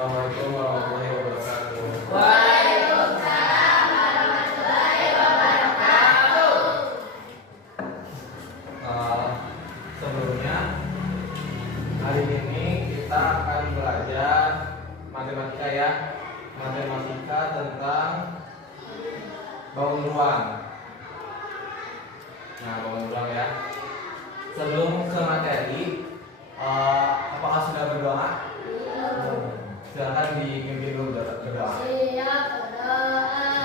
Assalamualaikum warahmatullahi wabarakatuh. Waalaikumsalam warahmatullahi wabarakatuh. Sebelumnya hari ini kita akan belajar matematika ya, matematika tentang bangun ruang. Nah, bangun ruang ya. Sebelum ke materi, apakah sudah berdoa? Silakan dipimpin dulu berdoa. Siap berdoa.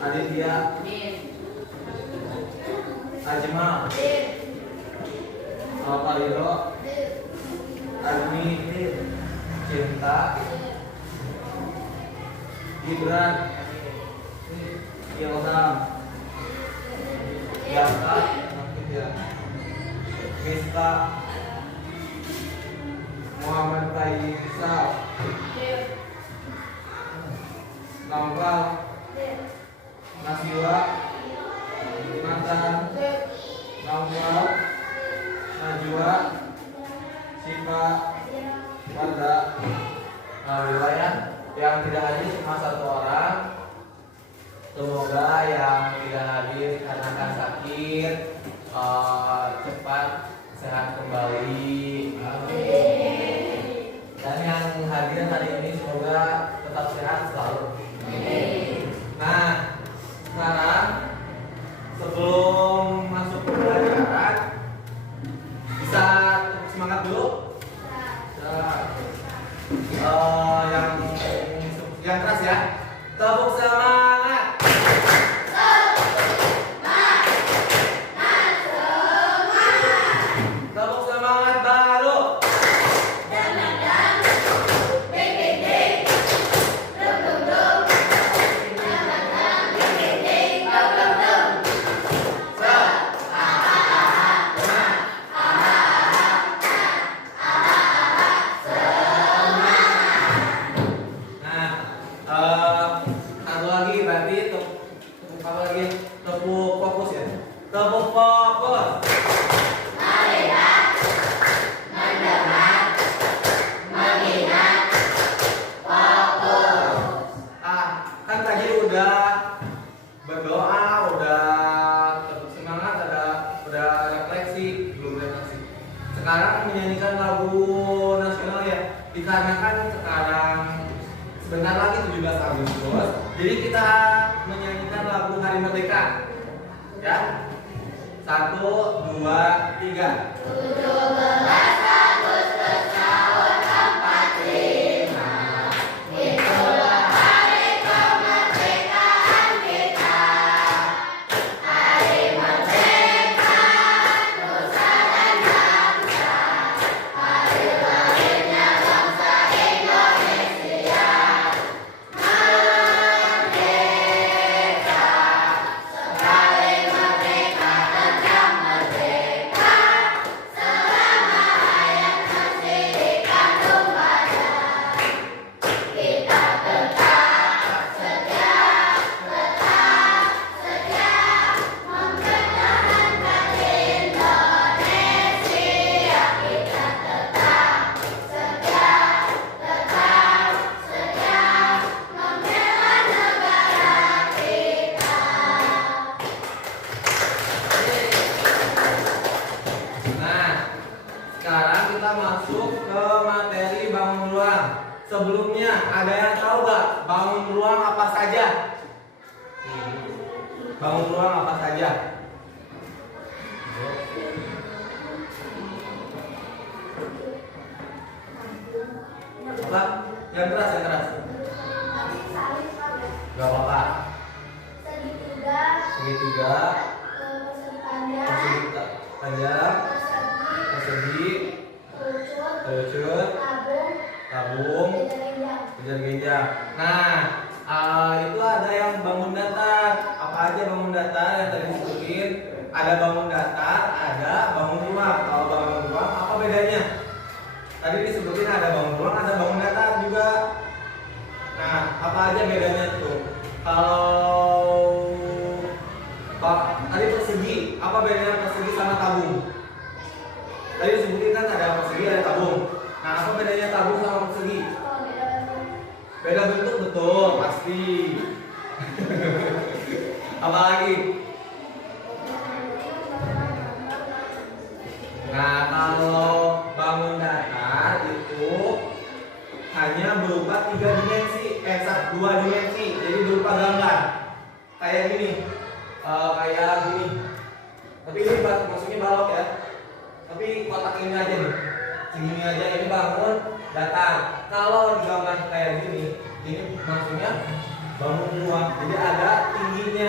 Aditya, Ajmal, Alpariro, Agni, Cinta, Gibran, Ilham, Yaka, Mista, Muhammad Faisal, Naufal, Nasiwa, Nathan, Naufal, Najwa, Siva, Warda. Alhamdulillah ya, yang tidak hadir cuma satu orang. Semoga yang tidak hadir karena sakit cepat sehat kembali. Amin. Dan yang hadir hari ini semoga tetap sehat selalu. Amin. Nah, sekarang sebelum masuk ke pelajaran bisa semangat dulu. Yang keras ya. Tepuk semangat. Tepuk semangat baru. Satu lagi berarti tepuk apa lagi? Tepuk fokus ya. Tepuk fokus. Melihat, mendengar, mengingat, fokus. Kan tadi udah berdoa, udah tepuk semangat, udah refleksi, belum refleksi. Sekarang menyanyikan lagu nasional ya. Dikarenakan sekarang sebentar lagi 17 Agustus, jadi kita menyanyikan lagu Hari Merdeka. Ya. 1, 2, 3. 17 Agustus tahun 45, itulah hari kemerdekaan kita. Hari merdeka, nusa dan bangsa. Hari lahirnya bangsa Indonesia. Merdeka, sekali merdeka, tetap merdeka. Selama hayat masih dikandung badan, kita tetap setia, mempertahankan Indonesia. Kita tetap setia, membela negara kita. Nah, sekarang kita masuk ke materi bangun ruang. Sebelumnya ada yang tahu gak bangun ruang apa saja? Bangun ruang apa saja? Apa? Yang keras, yang keras. Gak apa-apa. Segitiga, persegi panjang, persegi, kerucut, tabung, kejar-kejar. Nah, itu ada yang bangun datar. Apa aja bangun datar yang tadi disebutin? Ada bangun datar, ada bangun ruang. Kalau bangun ruang apa bedanya? Tadi disebutin ada bangun ruang, ada bangun datar juga. Nah, apa aja bedanya tuh? Kalau tadi persegi, apa bedanya persegi sama tabung? Tadi disebutin kan ada persegi, ada tabung. Nah, apa bedanya tabung sama persegi? Beda bentuk, betul, pasti. Apa lagi? Nah, kalau bangun datar itu hanya berupa 3 dimensi, 2 dimensi, jadi berupa gambar. Kayak gini. Tapi ini maksudnya balok ya. Tapi kotak ini aja nih. Segini aja, ini bangun datar. Kalau digambar kayak gini, ini maksudnya bangun ruang. Jadi ada tingginya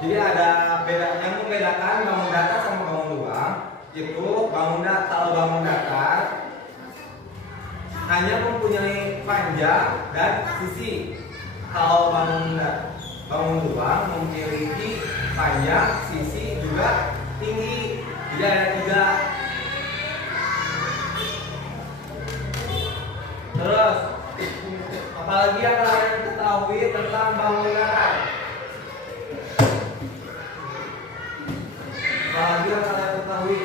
Jadi ada beda yang membedakan bangun datar sama bangun luang. Itu kalau bangun datar hanya mempunyai panjang dan sisi. Kalau bangun luang memiliki panjang, sisi juga tinggi. Jadi ada 3. Terus apalagi yang kalian ketahui tentang bangun datar? Apalagi yang kalian ketahui?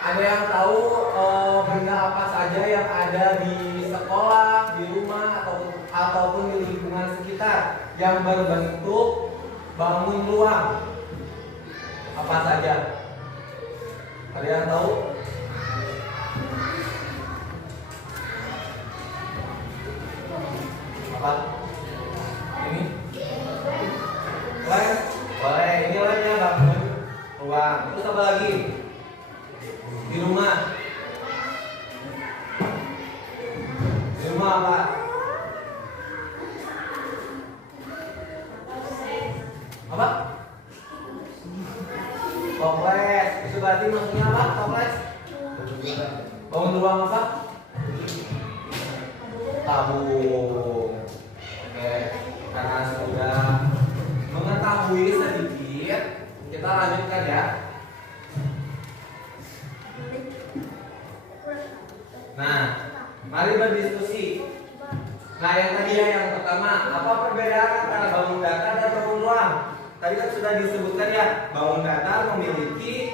Ada yang tahu benda apa saja yang ada di sekolah, di rumah ataupun di lingkungan sekitar yang berbentuk bangun luang? Apa saja? Ada yang tahu? Apa? Ini? Boleh? Boleh. Ini lainnya bangun luang. Terus apa lagi? Di rumah. Di rumah apa? Apa? Toples. Itu berarti maksudnya apa? Toples? Bangun ruang apa? Tabung. Oke. Karena sudah mengetahui sedikit, kita lanjutkan ya. Nah, mari berdiskusi. Nah, yang tadi yang pertama, apa perbedaan antara bangun datar dan bangun ruang? Tadi kan sudah disebutkan ya, bangun datar memiliki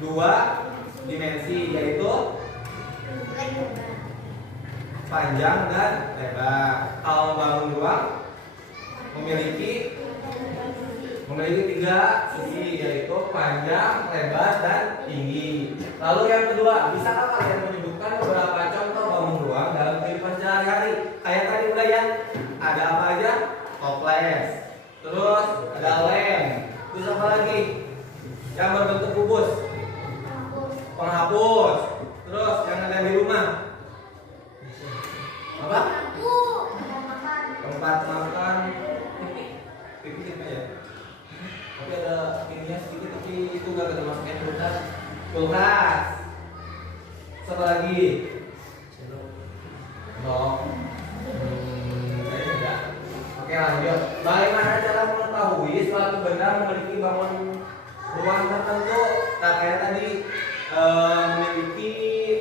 2 dimensi, yaitu panjang dan lebar. Kalau bangun ruang memiliki 3 sisi, yaitu panjang, lebar, dan tinggi. Lalu yang kedua, bisakah kalian menyebutkan beberapa contoh bangun ruang dalam kehidupan sehari-hari? Kayak tadi udah ya, ada apa aja? Toples, terus ada lem, terus apa lagi? Yang berbentuk kubus, penghapus, terus yang ada di rumah apa? Tempat makan, pipi ya. Tapi ada ininya sedikit, tapi itu gak kita masukin kulkas. Satu lagi. Kayaknya enggak. Oke, lanjut. Bagaimana cara mengetahui suatu benda memiliki bangun ruang tertentu? Nah, kayak tadi memiliki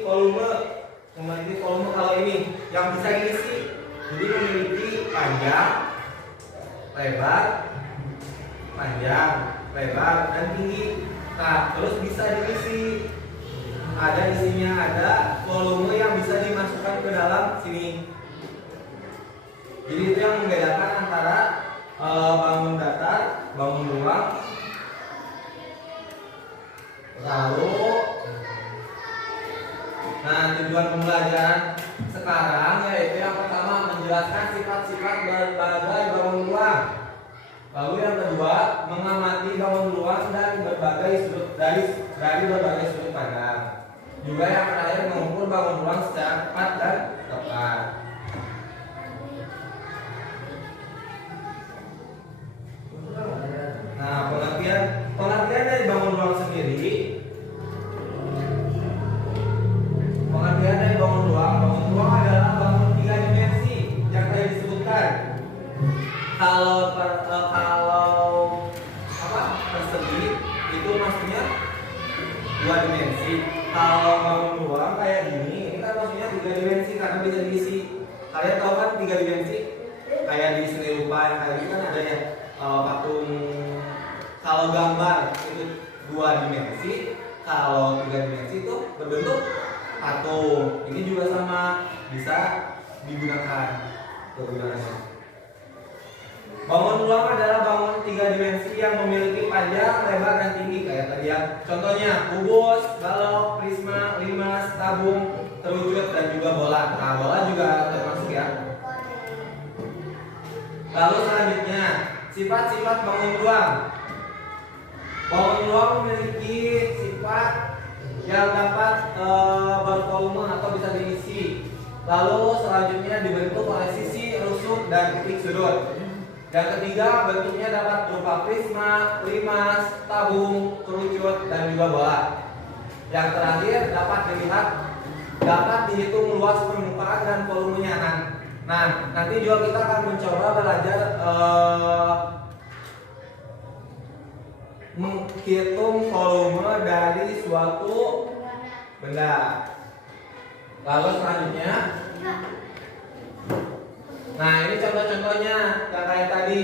volume kalau ini yang bisa diisi. Jadi memiliki panjang, lebar, dan tinggi. Nah, terus bisa diisi. Ada isinya, ada volume yang bisa dimasukkan ke dalam sini. Jadi itu yang membedakan antara bangun datar, bangun ruang. Lalu, nah tujuan pembelajaran sekarang yaitu yang pertama menjelaskan sifat-sifat berbagai bangun ruang. Lalu yang kedua mengamati bangun ruang dan dari berbagai sudut pandang. Juga yang terakhir mengukur bangun ruang secara tepat dan tepat. Nah, pengertian dari bangun ruang sendiri. Pengertian dari bangun ruang adalah bangun 3 dimensi yang tadi disebutkan. Kalau persegi itu maksudnya 2 dimensi. Kalau bangun ruang kayak gini, ini kan maksudnya 3 dimensi karena bisa diisi. Kalian tahu kan 3 dimensi? Kayak di seni rupa yang kayak gini kan ada ya patung. Kalau gambar itu 2 dimensi, kalau 3 dimensi itu berbentuk patung. Ini juga sama, bisa digunakan kegunaannya. Bangun ruang adalah bangun 3 dimensi yang memiliki panjang, lebar, dan tinggi kayak tadi ya. Contohnya kubus, balok, prisma, limas, tabung, terucut, dan juga bola. Nah, bola juga termasuk ya. Lalu selanjutnya sifat-sifat bangun ruang. Bangun ruang memiliki sifat yang dapat bervolume atau bisa diisi. Lalu selanjutnya dibentuk oleh sisi, rusuk, dan titik sudut. Yang ketiga, bentuknya dapat berupa prisma, limas, tabung, kerucut, dan juga bola. Yang terakhir dapat dihitung luas permukaan dan volumenya. Nah, nanti juga kita akan mencoba belajar menghitung volume dari suatu benda. Lalu selanjutnya, nah ini contoh-contohnya yang kayak tadi.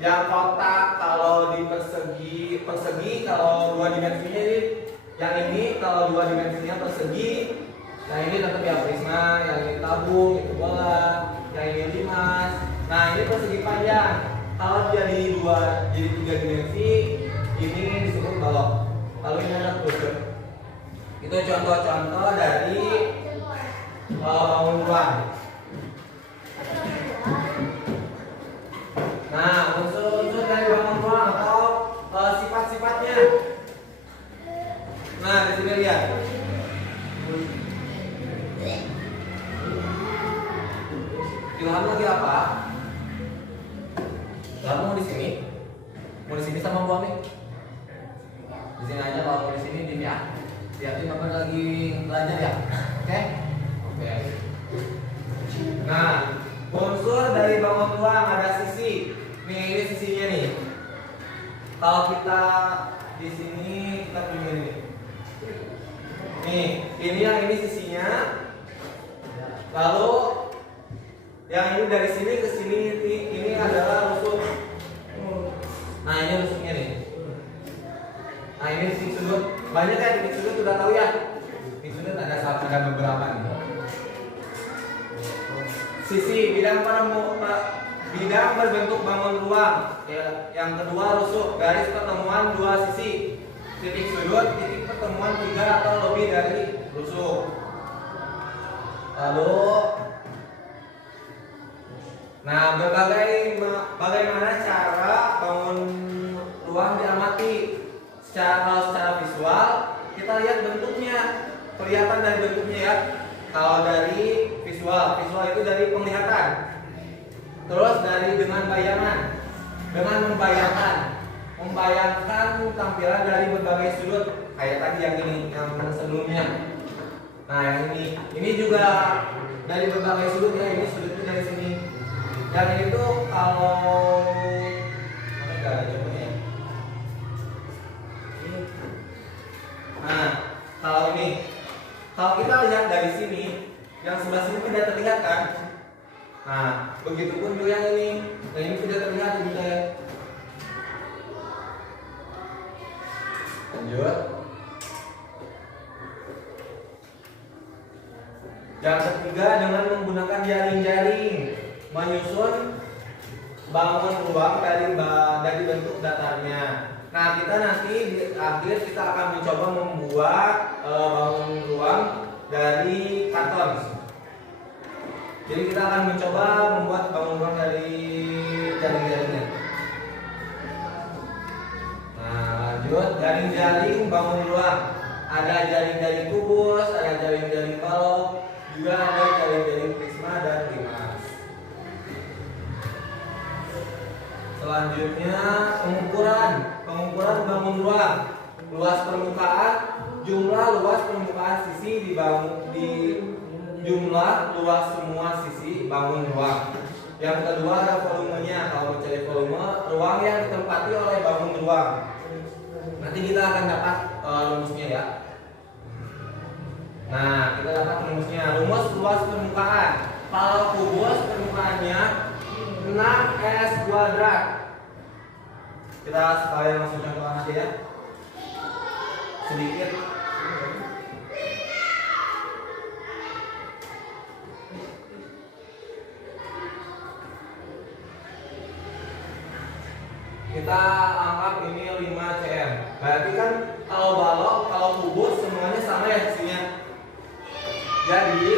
Yang kotak kalau di persegi kalau dua dimensinya ini, yang ini kalau dua dimensinya persegi, yang ini tetap ya prisma, yang ini tabung, itu bola, yang ini limas. Nah ini persegi panjang. Kalau jadi tiga dimensi, ini disebut balok. Lalu ini ada kerucut. Itu contoh-contoh dari bangun ruang. Nah, unsur-unsur dari bangun ruang atau sifat-sifatnya. Nah, di sini lihat. Ilham lagi apa? Ilham mau di sini? Mau di sini sama Bu Ami? Di sini aja, kalau mau di sini diam ya. Lihatin Bapak lagi belajar ya. Oke? Oke. Nah, unsur dari bangun ruang ada sisi. Nih, ini sisinya nih. Kalau kita di sini kita punya ini. Nih, ini sisinya. Lalu yang ini dari sini ke sini ini adalah rusuk. Nah, ini rusuknya nih. Nah, ini titik sudut. Banyak ya titik sudut, sudah tahu ya. Titik sudut ada beberapa nih. Sisi bidang berbentuk bangun ruang. Yang kedua rusuk, garis pertemuan dua sisi. Titik sudut, titik pertemuan tiga atau lebih dari rusuk. Lalu, nah bagaimana cara bangun ruang diamati? Secara visual kita lihat bentuknya, kelihatan dari bentuknya ya. Kalau dari visual itu dari penglihatan. Terus dengan bayangan, dengan membayangkan tampilan dari berbagai sudut. Kayak tadi yang ini, yang sebelumnya. Nah yang ini juga dari berbagai sudut ya. Ini sudutnya dari sini. Yang ini tuh kalau mana enggak ada contohnya. Nah, kalau kita lihat dari sini, yang sebelah sini tidak terlihat kan? Nah, begitupun juga yang ini, dan ini tidak terlihat juga ya. Lanjut. Yang ketiga, dengan menggunakan jaring-jaring menyusun bangun ruang dari bentuk datarnya. Nah, kita nanti di akhir kita akan mencoba membuat bangun ruang dari karton. Jadi kita akan mencoba membuat bangun ruang dari jaring-jaringnya. Nah, lanjut jaring-jaring bangun ruang. Ada jaring-jaring kubus, ada jaring-jaring balok, juga ada jaring-jaring prisma dan limas. Selanjutnya pengukuran bangun ruang. Luas permukaan, jumlah luas permukaan sisi di jumlah luas semua sisi bangun ruang. Yang kedua ada volumenya. Kalau mencari volume ruang yang ditempati oleh bangun ruang. Nanti kita akan dapat rumusnya ya. Nah, kita dapat rumusnya. Rumus luas permukaan. Kalau kubus permukaannya 6S kuadrat. Kita sekalian langsung contohkan aja ya. Sedikit. Kita anggap ini 5 cm. Berarti kan kalau balok, kalau kubus semuanya sama ya isinya. Jadi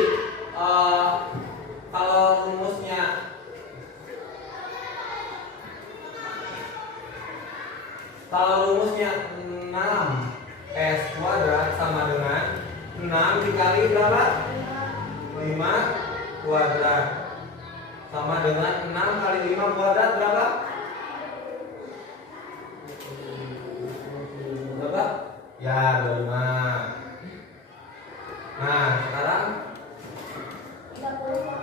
kalau rumusnya S kuadrat sama dengan 6 dikali berapa? 5 kuadrat sama dengan 6 kali 5 kuadrat berapa? Berapa? Ya, 25. Nah, sekarang 30 Pak.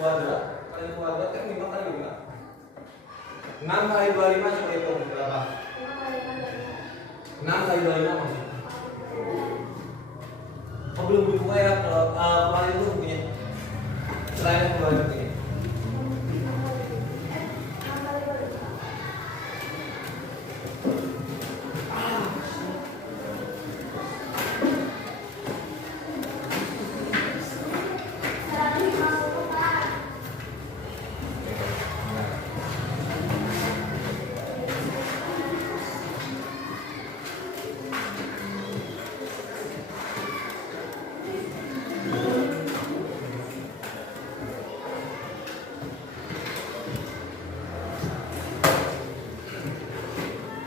kuadrat kali kuadrat kan 5 kali 5. 6 kali 25 coba hitung berapa? 6 kali 25 maksudnya. Oh, belum dibuka ya, kalau kemarin itu punya. Selain keluarga punya.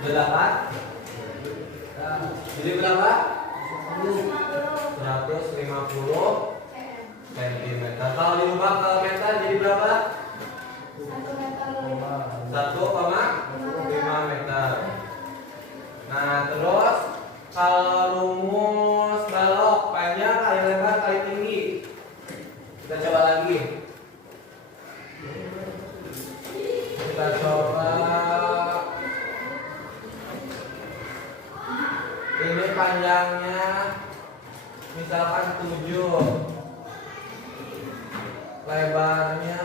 Berapa? Jadi berapa? 150 cm. Kalau diubah ke meter jadi berapa? 1,5 meter. Nah, terus kalau rumus balok panjang kali lebar kali tinggi. Kita coba lagi. Kita coba. Ini panjangnya misalkan 7, lebarnya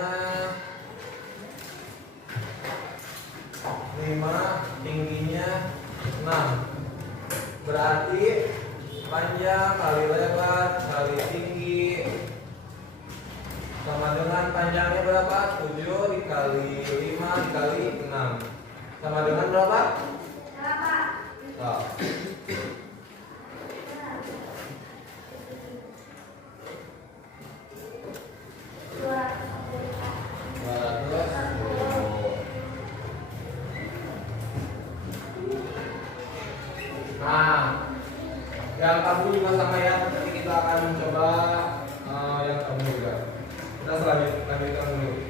5, tingginya 6. Berarti panjang kali lebar kali tinggi sama dengan panjangnya berapa? 7 dikali 5 dikali 6 sama dengan berapa? Oh. Nah, yang kamu juga sama ya, tapi kita akan mencoba yang kamu juga. Kita lanjutkan dulu.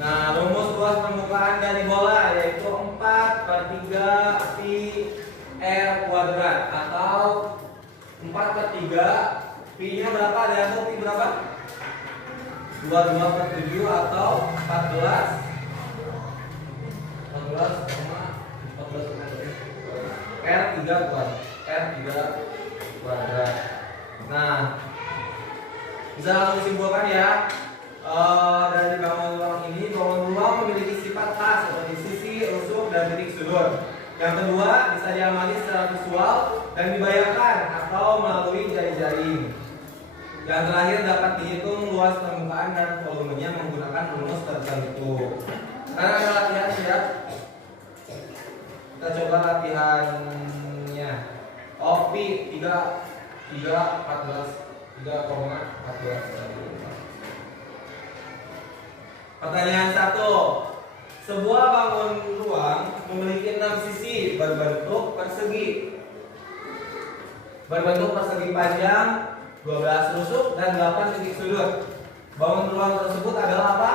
Nah, rumus luas permukaan dari bola yaitu 4/3 pi r kuadrat atau 4/3 pi nya berapa? Ada yang tahu pi berapa? 22/7 atau 14 R3 kuadrat. Nah, bisa langsung disimpulkan ya. Dari bangun ruang ini, bangun ruang memiliki sifat khas seperti sisi, rusuk, dan titik sudut. Yang kedua, bisa diamati secara visual dan dibayangkan atau melalui jari-jari. Yang terakhir, dapat dihitung luas permukaan dan volumenya menggunakan rumus tertentu. Karena ada latihan siap. Kita coba latihannya. Pi 3,14. Pertanyaan 1. Sebuah bangun ruang memiliki 6 sisi berbentuk persegi. Panjang 12 rusuk dan 8 titik sudut. Bangun ruang tersebut adalah apa?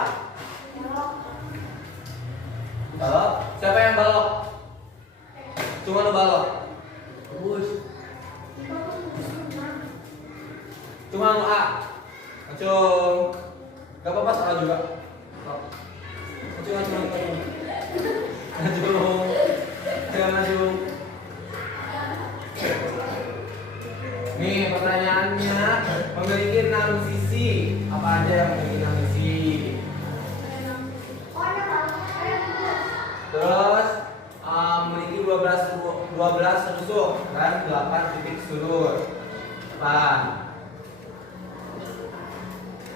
Balok. Siapa yang balok? Cuma lu balok. Bagus. Cuma lu A. Acung. Gak apa-apa salah juga. Acung. Nih pertanyaannya, memiliki 6 sisi. Apa aja yang memiliki 6 sisi? Terus memiliki 12 rusuk dan 8 titik sudut.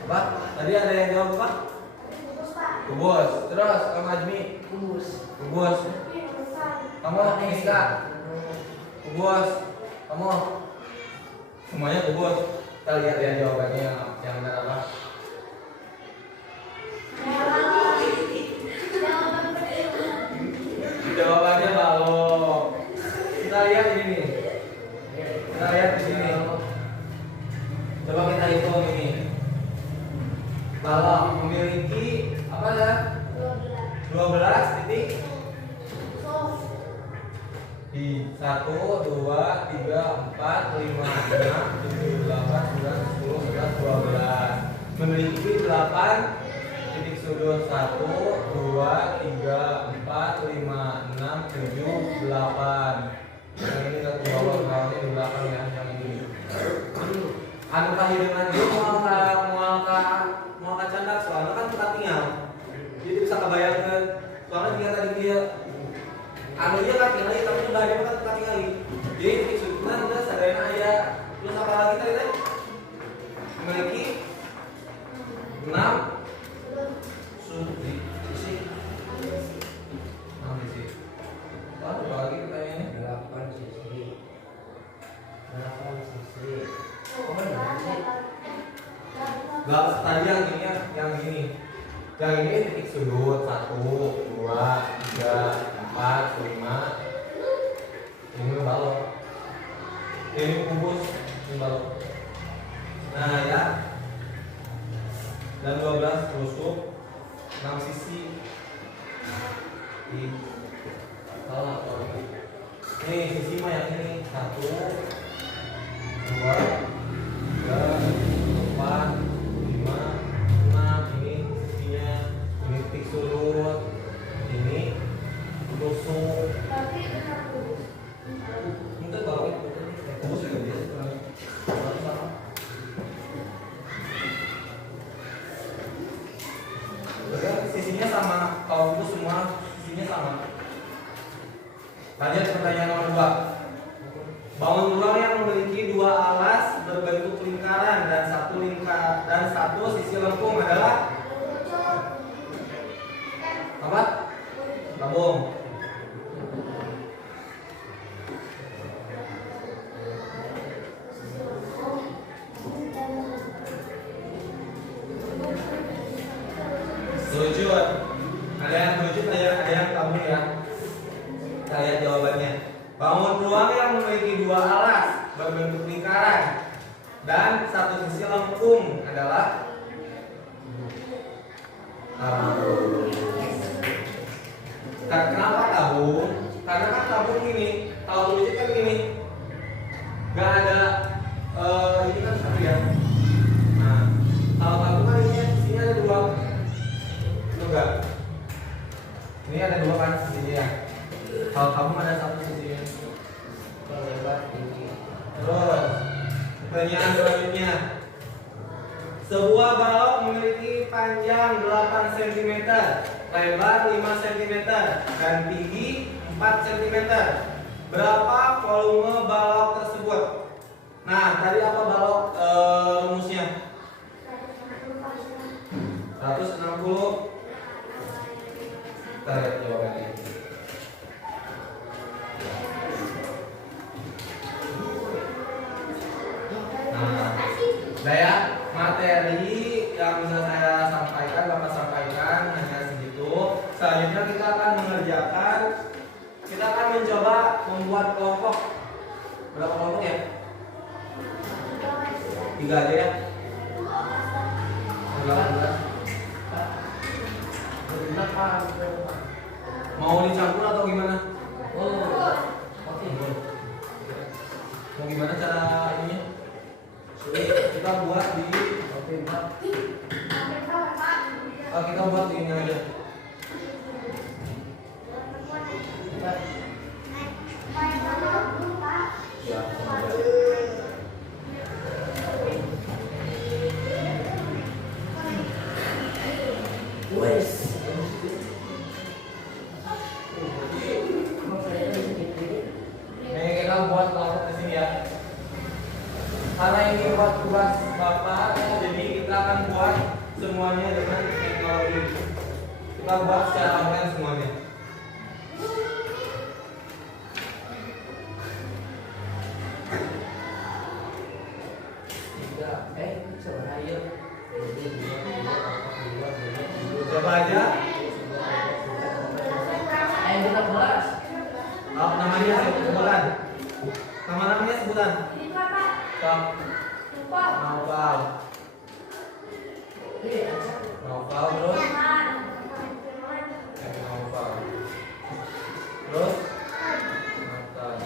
Apa? Tadi ada yang jawab apa? Kubus. Terus kamu Ajmi? Kubus. Kamu Miska? Kubus. Kamu? Semuanya kubus. Kita lihat ya jawabannya yang benar apa. 1, 2, 3, 4, 5, 6, 7, 8, 9, 10, 11, 12. Memiliki 8 titik sudut. 1, 2, 3, 4, 5, 6, 7, 8. Yang ini ke bawah, kalau ini di belakang ya, yang ini. Anu kahideungan itu mau candak soalnya kan kita tinggal. Jadi bisa kebayangkan soalnya dia tadi dia anu dia kan tinggal tapi udah ada kan kita tinggal. Jadi titik sudutnya udah sadayana aya. Terus apa lagi tadi? Memiliki 6 sudut di sisi. 6 sisi. Apa lagi kita ini? 8 sisi. 8 sisi. Gak tadi yang ini ya, yang ini. Yang ini titik sudut 1, 2, 3, 4, 5. Ini balok. Ini kubus, ini balok. Nah ya. Dan 12 tusuk 6 sisi. Di salah atau ini sisi mah yang ini 1, 2, 3, 4, 5, 6. Ini sisinya, ini titik sudut, ini tusuk. Tapi benar kubus. Itu tahu itu kubus juga biasa. Sama. Berarti sisinya sama, kalau kubus semua sisinya sama. Lanjut pertanyaan nomor 2. Bangun ruang yang memiliki 2 alas berbentuk lingkaran dan satu sisi lengkung adalah apa? Gabung. Sujud. Ada yang sujud, ada yang kabur ya. Kita lihat jawabannya. Bangun ruang yang memiliki 2 alas berbentuk lingkaran dan satu sisi lengkung adalah tabung. Kenapa tabung? Karena kan tabung ini, kalau wujud kan ini, nggak ada ini kan satu ya. Nah, kalau tabung kan ini sisinya ada 2, enggak? Ini ada 2 kan sisinya ya. Kalau tabung ada 1 sisinya. Lebar tinggi. Terus pertanyaan selanjutnya. Sebuah balok memiliki panjang 8 cm, lebar 5 cm, dan tinggi 4 cm. Berapa volume balok tersebut? Nah, tadi apa balok rumusnya? 160. Kita lihat jawabannya. Daya materi yang bisa saya sampaikan, Bapak sampaikan hanya segitu. Selanjutnya kita akan mencoba membuat kelompok. Berapa kelompok ya? 3 aja ya. 18. Mau dicampur atau gimana? Mau gimana cara ininya? Kita buat di kita buat di ini aja. Ya, Wes. Ini kita buat kelompok di sini ya. Karena ini buat tugas Bapak, jadi kita akan buat semuanya dengan teknologi. Kita buat secara online semuanya. Coba aja. Namanya sebutan. Nama-namanya sebutan. Stop. Naufal. Naufal terus. Naufal. Terus. Nathan.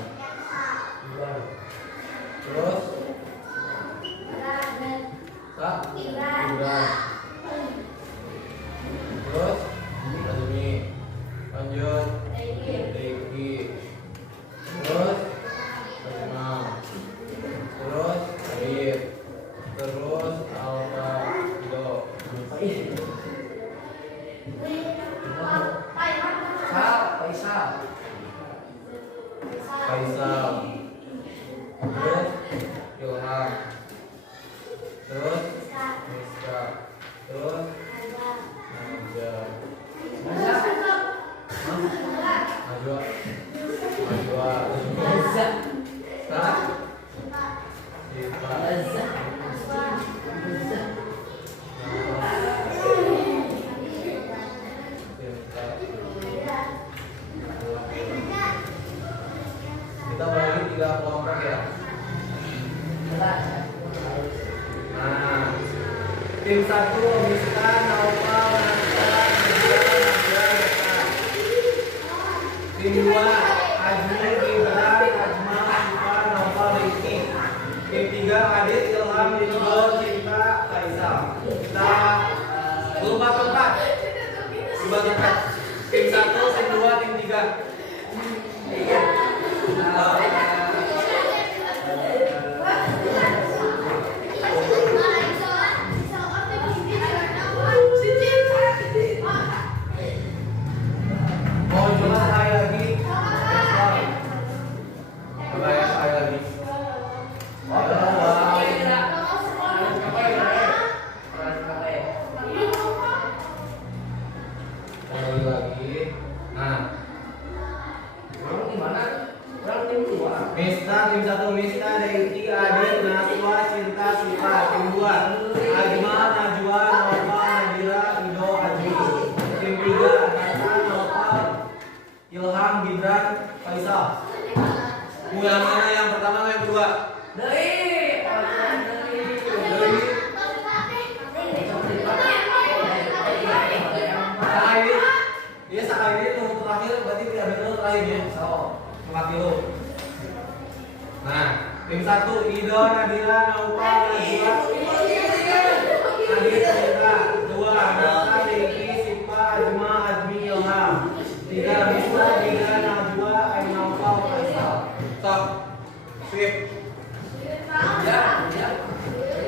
Faisal. Faisal. Terus Ilham. Terus Miska. Terus Najwa. Najwa. Sekarang Siva. Kita bagi 3 kelompok ya. Nah, tim 1 Miska, Naufal, Nasra, Najwa, tim 2 Azmi, Gibran, Ajma, Siva, Naufal, Rizky. Tim 3 Adit, Ilham, Ridho, Cinta, Faisal. Kita lupa tempat. Tim 1, tim 2, tim 3. Mau coba sekali lagi. Coba ya sekali lagi. Sekali lagi. Nah, Orang gimana? Orang tim 2. Mista, tim 1 Mista, Deiti, Adit, Naswa, Cinta, Siva. Tim 2 Ajma, Najwa, Naufal, Nadira, Ridho, Ajmi. Tim 3 Nasra, Naufal, Ilham, Gibran, Faisal. Mau yang mana, yang pertama atau yang kedua? Dari. Sekali. Iya sekali nomor terakhir berarti tidak benar terakhir ya. Mengakui lo. Nah, tim 1 Ido, Nadira, Naufal, Najwa, Adit, Cinta. 2 Nasra, Deiki, Siva, Ajma, Azmi, Ilham. 3 Mista, Gibran, Najwa, Naufal, Faisal. Stop. Skip.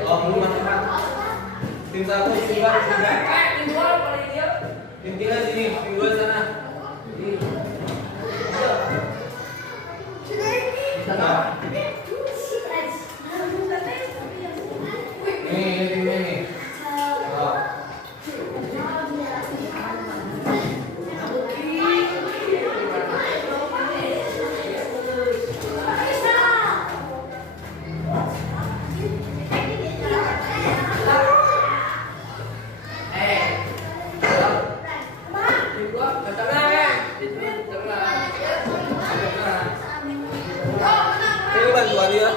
Oh, belum masuk. Tim 1 Siva, tim 3 sini, tim 2 sana. Ini timnya nih. Oh. Ini bantuan dia.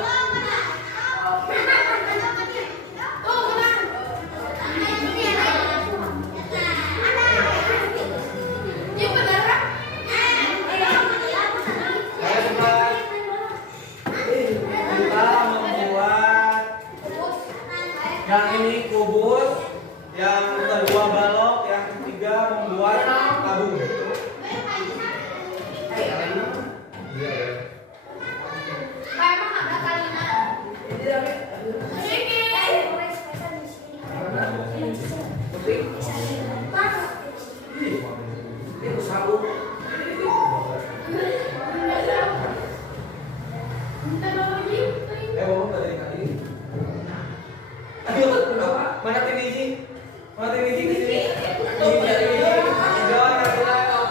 Saya sempat kita membuat yang ini kubus, yang kedua balok, yang ketiga membuat tabung. Iya ya. Itu sabuk. Ngomong tadi kali. Ayo, mana tim hiji? Mana tim hiji ke sini? Ini dari hiji. Jangan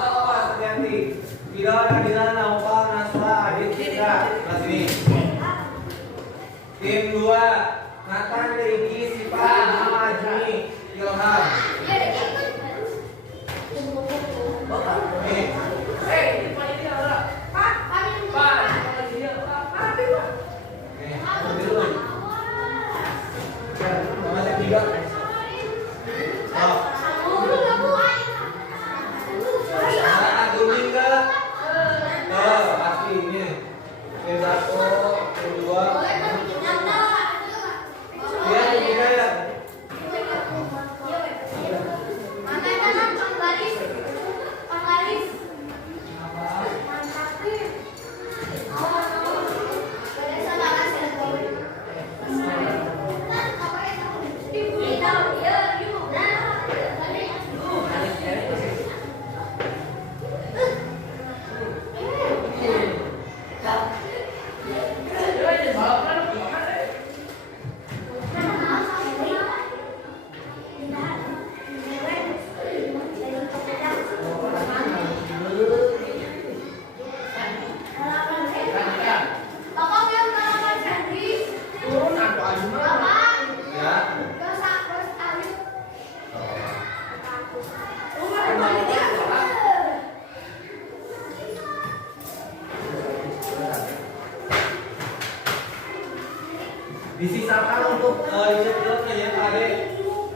Disisakan untuk lihat-lihatnya ya Pak Ade.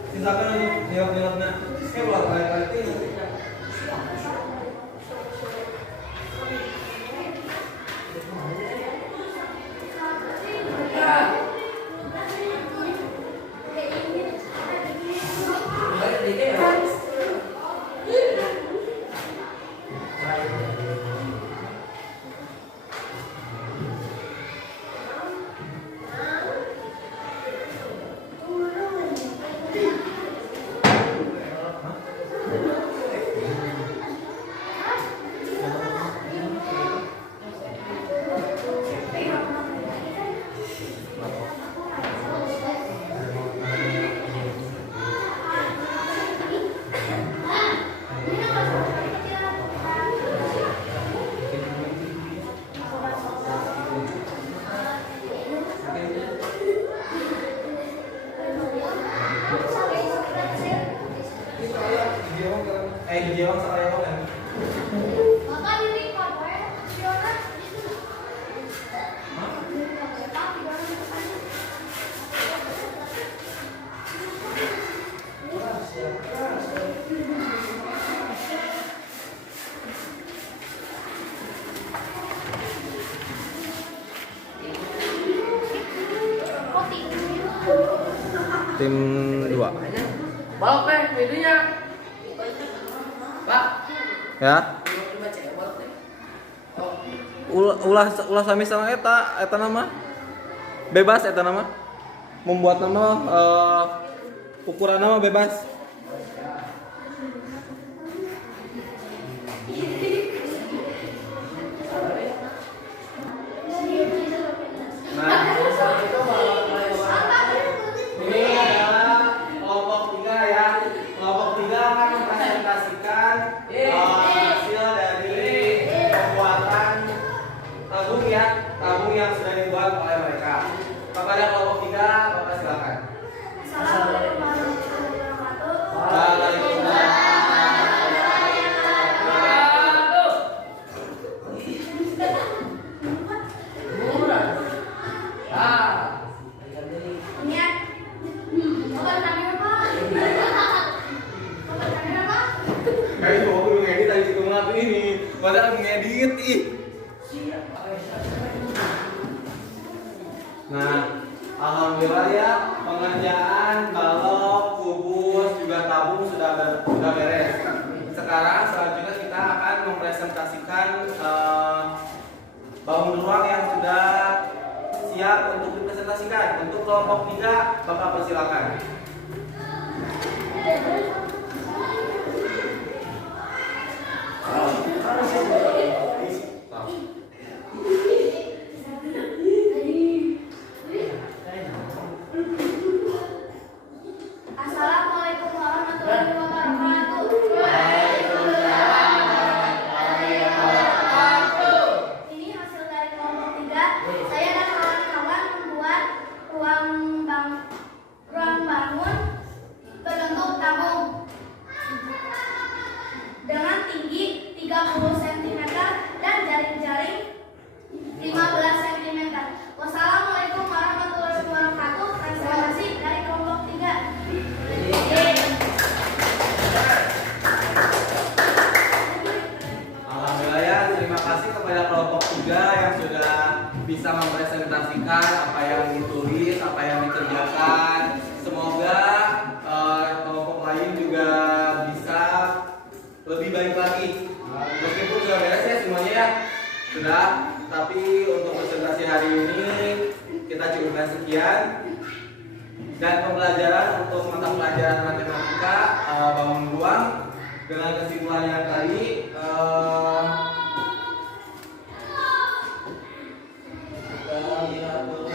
Sisakan untuk lihat-lihatnya. Saya keluar kali-kali itu. Dijawab sama yang lain. Maka diri kabar Fiona. Tim 2. Balok deh, videonya. Pak. Ya. Coba cek balok deh. Ulah sami sama eta nama. Bebas eta nama. Membuat nama ukuran nama bebas. Nah, ini adalah kelompok 3 ya. Kelompok 3 akan mempresentasikan hasil dari pembuatan tabung ya, tabung yang sudah dibuat oleh mereka. Kepada kelompok 3, Bapak silakan. Assalamualaikum warahmatullahi wabarakatuh. Waalaikumsalam. Niat. Bukan kamera, Pak. Bukan kamera, Pak. Kayak mau aku ngedit tadi juga ngelakuin ini. Padahal ngedit ih. Nah, alhamdulillah ya pengerjaan balok, kubus, juga tabung sudah beres. Sekarang selanjutnya kita akan mempresentasikan bangun ruang yang sudah siap untuk dipresentasikan. Untuk kelompok 3, Bapak persilakan. Assalamualaikum warahmatullahi wabarakatuh. Ini hasil dari kelompok 3. Saya dan kawan-kawan membuat ruang bangun berbentuk tabung dengan tinggi 30 cm dan jaring-jaring 15 cm. Wassalamualaikum warahmatullahi wabarakatuh. Terima kasih dari kelompok 3. Alhamdulillah ya, terima kasih kepada kelompok 3 yang sudah bisa mempresentasikan apa yang ditulis, apa yang dikerjakan. Semoga kelompok lain juga bisa lebih baik lagi. Meskipun sudah beres ya semuanya ya, sudah. Tapi untuk presentasi hari ini kita cukupkan sekian. Dan pembelajaran untuk mata pelajaran matematika bangun ruang dengan kesimpulan yang tadi kita lihat dulu.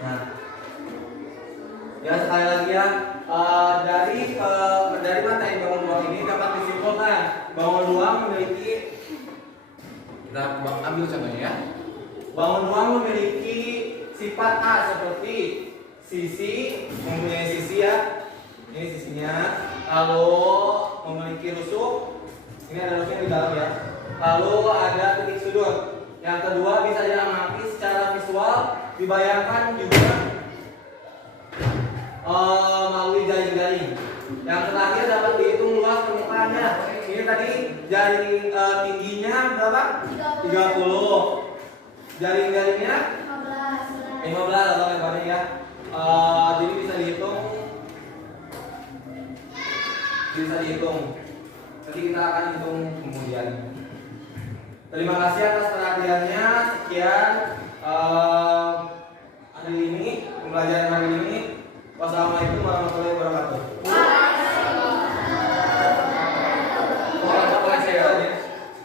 Nah, ya sekali lagi ya dari materi bangun ruang ini dapat disimpulkan bangun ruang memiliki, kita ambil contohnya ya. Bangun ruang memiliki sifat A seperti sisi, mempunyai sisi ya, ini sisinya. Lalu memiliki rusuk, ini ada rusuknya di dalam ya. Lalu ada titik sudut, Yang kedua bisa diamati secara visual, dibayangkan juga melalui jaring-jaring. Yang terakhir dapat dihitung luas permukaannya. Ini tadi jaring tingginya berapa? 30. Jaring-jaringnya 15 atau lebarnya ya. Jadi bisa dihitung. Nanti kita akan hitung kemudian. Terima kasih atas perhatiannya. Sekian hari ini pembelajaran